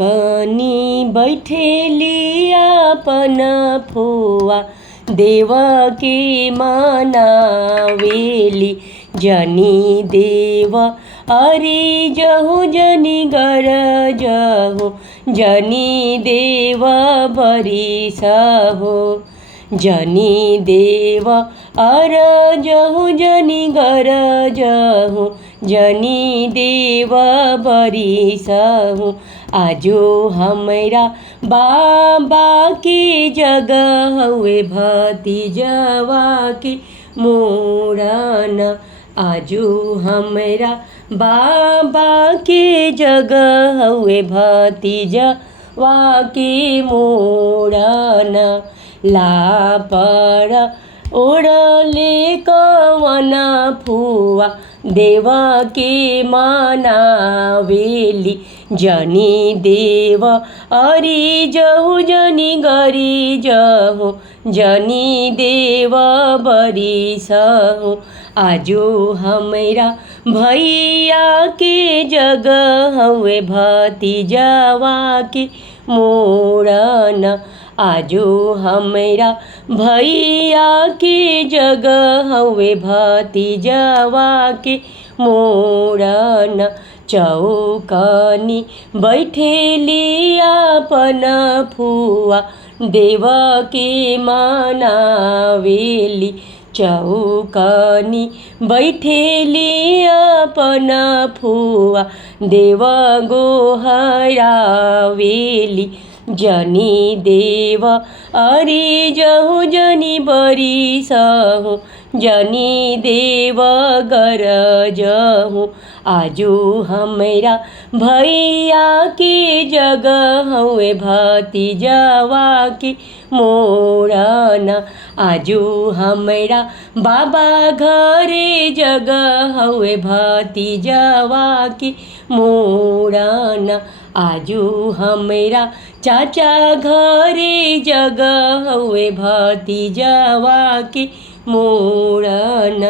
कनी बैठेली अपन फुआ देवकी मनावेली जनी देव अरे जहु जनी गर जहु जनी देव बरिस हो जनी देव अर जहु जनी गर जहु जनी देव बरिस हो आजो हमरा बाबा के जगह हुए भतीजवा के मोरन आजो हमरा बाबा के जगह हुए भतीजवा के मोरन लापर ओढ़ले कवन फुआ देवकी मनावेली जनी देव अरे जहु जनी गरी जहु जनी देव बरिस हो आजो हमरा भैया के जगह हुए भतीजवा के मोरन आजो हमरा भैया के जगह हुए भतीजवा के मोरन चौकनी बैठेली अपन फुआ देवकी मनावेली चौकनी बैठेली अपन फुआ देव गोहरावेली जनी देव अरे जहु जनी बरिस हो जनी देव गर जहु आजो हमरा भैया के जगह हुए भतीजवा के मोरन आजो हमरा बाबा घरे जगह हुए भतीजवा के मोरन आजो हमरा चाचा घरे जगह हुए भतीजवा के मोरन।